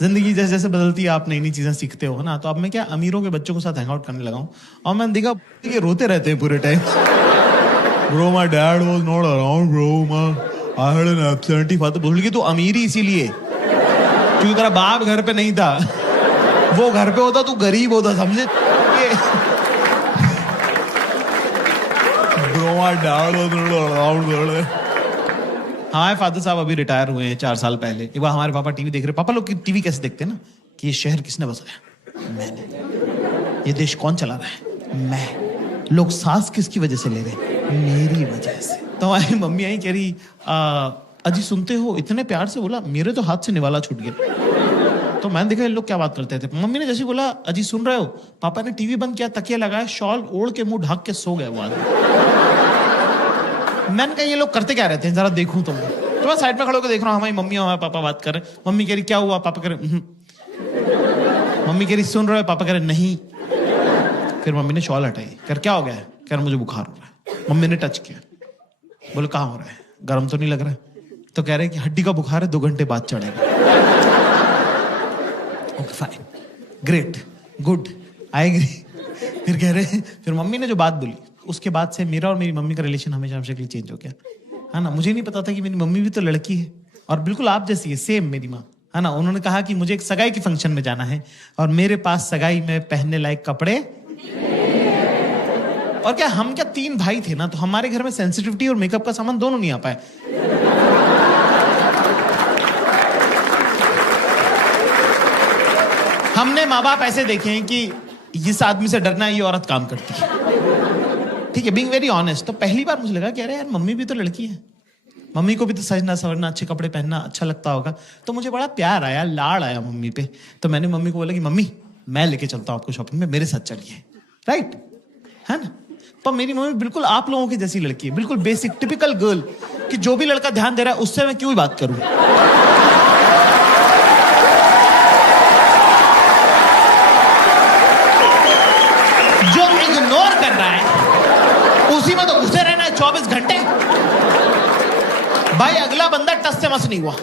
जिंदगी जैसे जैसे बदलती है आप नई नई चीजें सीखते हो ना। तो अब मैं क्या अमीरों के बच्चों के साथ हैंग आउट करने लगा हूँ और मैंने देखा ये रोते रहते हैं पूरे time. Bro my dad was not around bro I had an absentee father. बोल की तो अमीरी इसीलिए क्योंकि तेरा बाप घर पे नहीं था, वो घर पे होता तू गरीब होता, समझे? Bro my dad was not around. हमारे फादर साहब अभी रिटायर हुए हैं 4 साल पहले। एक बार हमारे पापा टीवी देख रहे। पापा लोग टीवी कैसे देखते हैं ना कि ये शहर किसने बसाया? मैंने। ये देश कौन चला रहा है? मैं। लोग सांस किसकी वजह से ले रहे? मेरी वजह से। तो हमारी मम्मी आई कह रही अजी सुनते हो? इतने प्यार से बोला, मेरे तो हाथ से निवाला छूट गया। तो मैंने देखा ये लोग क्या बात करते थे। मम्मी ने जैसे बोला अजी सुन रहे हो, पापा ने टीवी बंद किया, तकिया लगाया, शॉल ओढ़ के मुंह ढक के सो गए वो आदमी। मैंने कहा ये लोग करते क्या रहते हैं, जरा देखूं तो मैं साइड पे खड़े होकर देख रहा हूँ। हमारी मम्मी और हमारे पापा बात कर रहे हैं। मम्मी कह रही क्या हुआ? पापा कह रहे मम्मी कह रही सुन रहे हो? पापा कह रहे नहीं। फिर मम्मी ने शॉल हटाई, कर क्या हो गया है? कह रहे मुझे बुखार हो रहा है। मम्मी ने टच किया, बोले कहाँ हो रहा है? गर्म तो नहीं लग रहा है? तो कह रहे कि हड्डी का बुखार है, 2 घंटे बाद चढ़ेगा। Okay fine, great, good, I agree. फिर कह रहे, फिर मम्मी ने जो बात बोली उसके बाद से मेरा और मेरी मम्मी का रिलेशन हमेशा हमेशा के लिए चेंज हो गया, है ना। मुझे नहीं पता था कि मेरी मम्मी भी तो लड़की है और बिल्कुल आप जैसी है, सेम मेरी माँ, है ना। उन्होंने कहा कि मुझे एक सगाई के फंक्शन में जाना है और मेरे पास सगाई में पहनने लायक कपड़े। और क्या हम क्या 3 भाई थे ना, तो हमारे घर में सेंसिटिविटी और मेकअप का सामान दोनों नहीं आ पाए। हमने माँ बाप ऐसे देखे हैं कि इस आदमी से डरना है, ये औरत काम करती है, ठीक है, बीइंग वेरी ऑनेस्ट। तो पहली बार मुझे लगा कि अरे यार मम्मी भी तो लड़की है, मम्मी को भी तो सजना सवरना, अच्छे कपड़े पहनना अच्छा लगता होगा। तो मुझे बड़ा प्यार आया, लाड़ आया मम्मी पे। तो मैंने मम्मी को बोला कि मम्मी मैं लेके चलता हूँ आपको शॉपिंग में, मेरे साथ चलिए, राइट, है ना। पर मेरी मम्मी बिल्कुल आप लोगों की जैसी लड़की है, बिल्कुल बेसिक टिपिकल गर्ल, कि जो भी लड़का ध्यान दे रहा है उससे मैं क्यों बात करूं। जो इग्नोर कर रहा है उसी में तो घुसे रहना है 24 घंटे। भाई अगला बंदा टस से मस नहीं हुआ।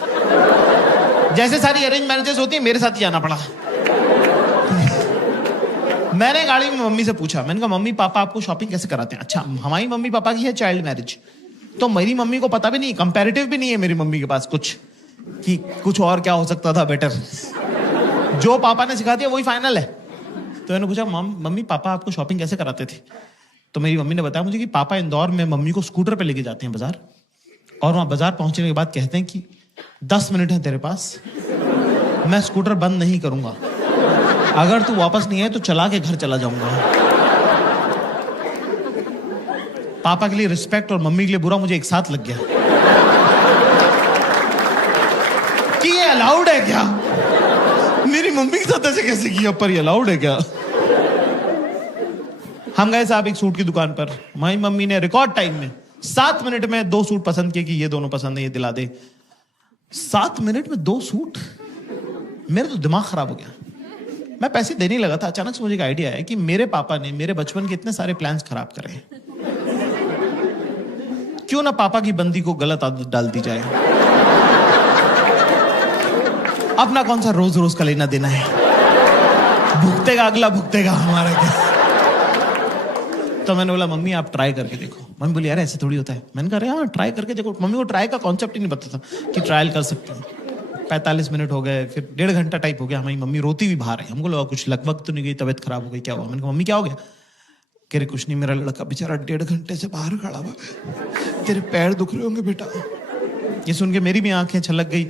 जैसे सारी अरेंज मैरिजेस होती है मेरे साथ ही जाना पड़ा। मैंने गाड़ी में मम्मी से पूछा, मैंने कहा मम्मी पापा आपको शॉपिंग कैसे कराते हैं? अच्छा हमारी मम्मी पापा की है चाइल्ड मैरिज, तो मेरी मम्मी को पता भी नहीं, कंपैरेटिव भी नहीं है मेरी मम्मी के पास कुछ कि कुछ और क्या हो सकता था बेटर। जो पापा ने सिखा दिया वही फाइनल है। तो मैंने पूछा मम्मी पापा आपको शॉपिंग कैसे कराते थे? तो मेरी मम्मी ने बताया मुझे कि पापा इंदौर में मम्मी को स्कूटर पे लेके जाते हैं बाजार, और वहां बाजार पहुंचने के बाद कहते हैं कि 10 मिनट है तेरे पास, मैं स्कूटर बंद नहीं करूंगा, अगर तू वापस नहीं आए तो चला के घर चला जाऊंगा। पापा के लिए रिस्पेक्ट और मम्मी के लिए बुरा मुझे एक साथ लग गया कि ये अलाउड है क्या? मेरी मम्मी के साथ ऐसे कैसे किया, पर ये अलाउड है क्या? हम गए साहब एक सूट की दुकान पर, हमारी मम्मी ने रिकॉर्ड टाइम में 7 मिनट में 2 सूट पसंद किए कि ये दोनों पसंद है, ये दिला दे। 7 मिनट में 2 सूट, मेरा तो दिमाग खराब हो गया। मैं पैसे देने ही लगा था, अचानक से मुझे एक आइडिया आया कि मेरे पापा ने मेरे बचपन के इतने सारे प्लान्स खराब करे हैं, क्यों ना पापा की बंदी को गलत आदत डाल दी जाए। अपना कौन सा रोज रोज का लेना देना है, भुगतेगा अगला, भुगतेगा हमारा क्या। तो मैंने बोला मम्मी आप ट्राई करके देखो। मम्मी बोली यार ऐसे थोड़ी होता है। मैंने कहा हाँ ट्राई करके देखो। मम्मी को ट्राई का कॉन्सेप्ट ही नहीं पता था कि ट्रायल कर सकते हैं। 45 मिनट हो गए, फिर 1.5 घंटा टाइप हो गया। हमारी मम्मी रोती हुई बाहर आई। हमको लगा कुछ लगभग तो नहीं गई, तबीयत खराब हो गई, क्या हुआ? मैंने कहा मम्मी क्या हो गया? कह रहे कुछ नहीं, मेरा लड़का बेचारा 1.5 घंटे से बाहर खड़ा हुआ, तेरे पैर दुख रहे होंगे बेटा। ये सुन के मेरी भी आंखें छलक गई,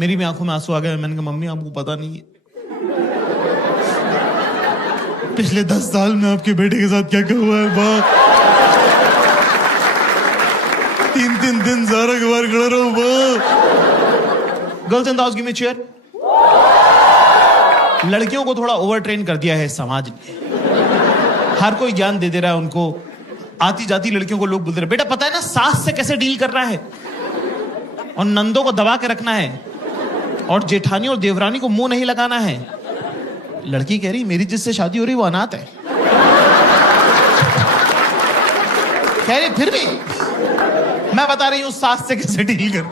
मेरी भी आंखों में आंसू आ गए। मैंने कहा मम्मी आपको पता नहीं है पिछले 10 साल में आपके बेटे के साथ क्या क्या हुआ है। बाप 3 दिन सारा के बाहर खड़ा रहा हूँ। Girls in the house give me chair. लड़कियों को थोड़ा ओवर ट्रेन कर दिया है समाज ने, हर कोई ज्ञान दे रहा है उनको। आती जाती लड़कियों को लोग बोलते रहे बेटा पता है ना सास से कैसे डील करना है, और नंदों को दबा के रखना है, और जेठानी और देवरानी को मुंह नहीं लगाना है। लड़की कह रही मेरी जिससे शादी हो रही वो अनाथ है। कह रही फिर भी मैं बता रही हूं सास से कैसे डील कर।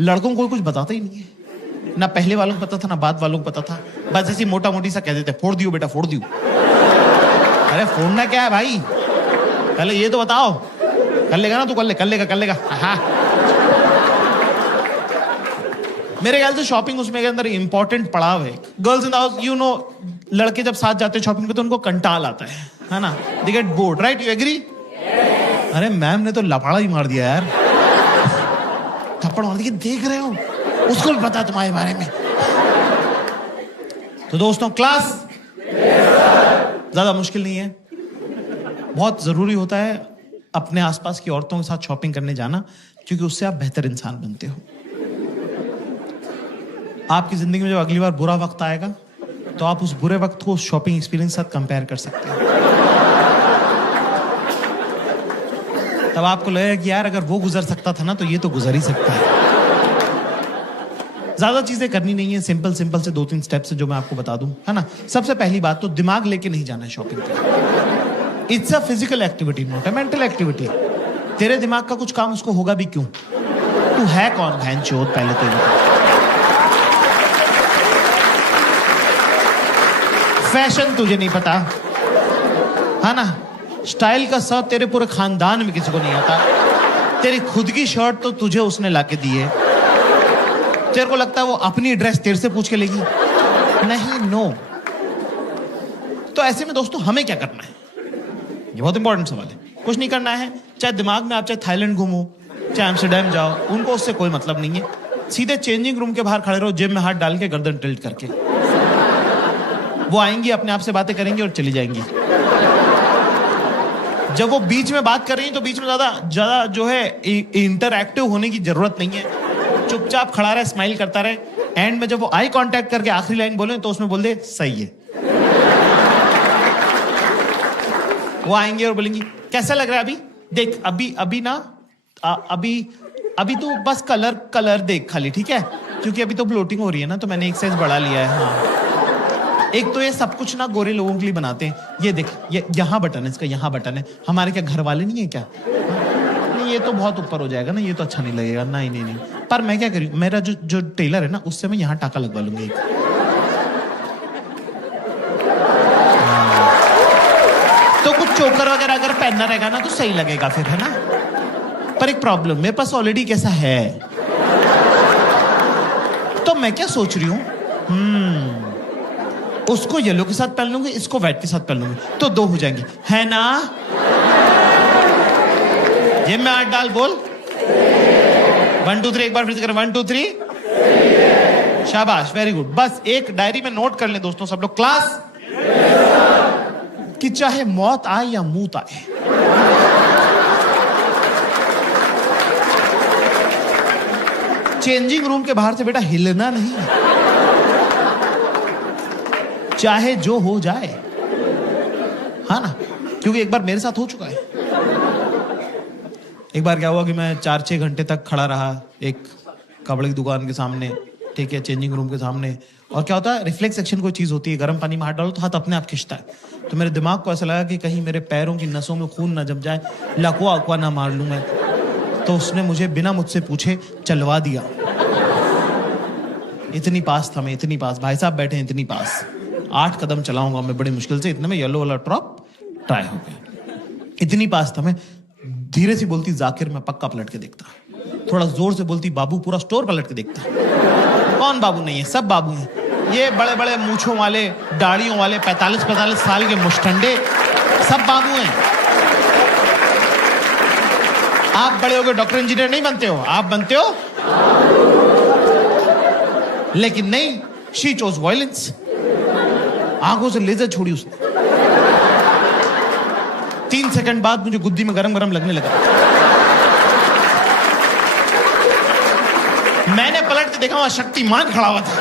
लड़कों को कुछ बताता ही नहीं है। ना पहले वालों को पता था ना बाद वालों को पता था, बस ऐसी मोटा मोटी सा कह देते फोड़ दियो बेटा फोड़ दियो। अरे फोड़ना क्या है भाई, पहले ये तो बताओ। कर लेगा ना तू, कर लेगा। हाँ मेरे ख्याल से शॉपिंग उसमें के अंदर इंपॉर्टेंट पड़ाव है। Girls in the house, you know, लड़के जब साथ जाते हैं शॉपिंग पे तो उनको कंटाल आता है ना, they get bored, right, you agree? अरे मैम ने तो लफाड़ा ही मार दिया यार, थप्पड़ मार दिया, देख रहे हो, उसको भी पता तुम्हारे बारे में। तो दोस्तों क्लास ज्यादा मुश्किल नहीं है, बहुत जरूरी होता है अपने आसपास की औरतों के साथ शॉपिंग करने जाना, क्योंकि उससे आप बेहतर इंसान बनते हो। आपकी जिंदगी में जब अगली बार बुरा वक्त आएगा तो आप उस बुरे वक्त को उस शॉपिंग एक्सपीरियंस के साथ कंपेयर कर सकते हैं। तब आपको लगेगा कि यार अगर वो गुजर सकता था ना तो ये तो गुजर ही सकता है। ज्यादा चीजें करनी नहीं है, सिंपल से 2-3 स्टेप्स है जो मैं आपको बता दूं, है ना। सबसे पहली बात तो दिमाग लेके नहीं जाना है शॉपिंग पे। It's a physical activity, not a mental activity. तेरे दिमाग का कुछ काम उसको होगा भी क्यों? तू है कौन भैंचोद? पहले तो ये फैशन तुझे नहीं पता, है ना। स्टाइल का सब तेरे पूरे खानदान में किसी को नहीं आता। तेरी खुद की शर्ट तो तुझे उसने लाके दी है, तेरे को लगता है वो अपनी ड्रेस तेरे से पूछ के लेगी? नहीं, नो। तो ऐसे में दोस्तों हमें क्या करना है, ये बहुत इंपॉर्टेंट सवाल है। कुछ नहीं करना है, चाहे दिमाग में आप चाहे थाईलैंड घूमो, चाहे एम्स्टर्डम जाओ, उनको उससे कोई मतलब नहीं है। सीधे चेंजिंग रूम के बाहर खड़े रहो, जेब में हाथ डाल के, गर्दन टिल्ट करके। वो आएंगी, अपने आप से बातें करेंगी और चली जाएंगी। जब वो बीच में बात कर रही है तो बीच में ज्यादा जो है इंटरएक्टिव होने की जरूरत नहीं है। चुपचाप खड़ा रहे, स्माइल करता रहे। एंड में जब वो आई कांटेक्ट करके आखिरी लाइन बोले तो उसमें बोल दे सही है। वो आएंगे और बोलेंगी कैसा लग रहा है अभी, देख अभी ना अभी तो बस कलर देख खाली, ठीक है, क्योंकि अभी तो ब्लोटिंग हो रही है ना, तो मैंने एक साइज बढ़ा लिया है। हाँ, एक तो ये सब कुछ ना गोरे लोगों के लिए बनाते हैं। ये देख, ये यहाँ बटन है, इसका यहाँ बटन है। हमारे क्या घर वाले नहीं है क्या? नहीं, ये तो बहुत ऊपर हो जाएगा ना, ये तो अच्छा नहीं लगेगा। नहीं। पर मैं क्या करूँ, मेरा जो टेलर है ना, उससे मैं यहाँ टाका लगवा लूंगी एक। तो कुछ चोकर वगैरह अगर पहनना रहेगा ना तो सही लगेगा फिर, है ना। पर एक प्रॉब्लम, मेरे पास ऑलरेडी कैसा है, तो मैं क्या सोच रही हूँ, उसको येलो के साथ पहन लूंगी, इसको व्हाइट के साथ पहन लूंगी, तो 2 हो जाएंगे, है ना। ये में हाथ डाल, बोल 1 2 3, एक बार फिर से कर, 1 2 3, शाबाश, वेरी गुड। बस एक डायरी में नोट कर ले दोस्तों सब लोग, क्लास, कि चाहे मौत आए या मूत आए, चेंजिंग रूम के बाहर से बेटा हिलना नहीं, चाहे जो हो जाए, हाँ ना। क्योंकि एक बार मेरे साथ हो चुका है। एक बार क्या हुआ कि मैं 4-6 घंटे तक खड़ा रहा एक कपड़े की दुकान के सामने, ठीक है, चेंजिंग रूम के सामने। और क्या होता है, रिफ्लेक्स एक्शन कोई चीज होती है, गर्म पानी में हाथ डालो तो हाथ अपने आप खिंचता है। तो मेरे दिमाग को ऐसा लगा कि कहीं मेरे पैरों की नसों में खून ना जम जाए, लकवा अकवा ना मार लूं मैं। तो उसने मुझे बिना मुझसे पूछे चलवा दिया। इतनी पास था मैं, इतनी पास, भाई साहब बैठे इतनी पास, 8 कदम चलाऊंगा मैं बड़ी मुश्किल से, इतने में येलो वाला ड्रॉप ट्राई हो गया। इतनी पास था मैं। धीरे से बोलती जाकिर, मैं पक्का पलट के देखता। थोड़ा जोर से बोलती बाबू, पूरा स्टोर पलट के देखता। कौन बाबू नहीं है, सब बाबू हैं। ये बड़े बड़े मूछों वाले, दाढ़ियों वाले, 45-45 साल के मुष्टंडे, सब बाबू हैं। आप बड़े होकर डॉक्टर इंजीनियर नहीं बनते हो, आप बनते हो, लेकिन नहीं, शी चोज वायलेंस। आंखों से लेजर छोड़ी उसने। 3 सेकंड बाद मुझे गुद्दी में गरम गरम लगने लगा। मैंने पलट के देखा, वहां शक्तिमान खड़ा हुआ था।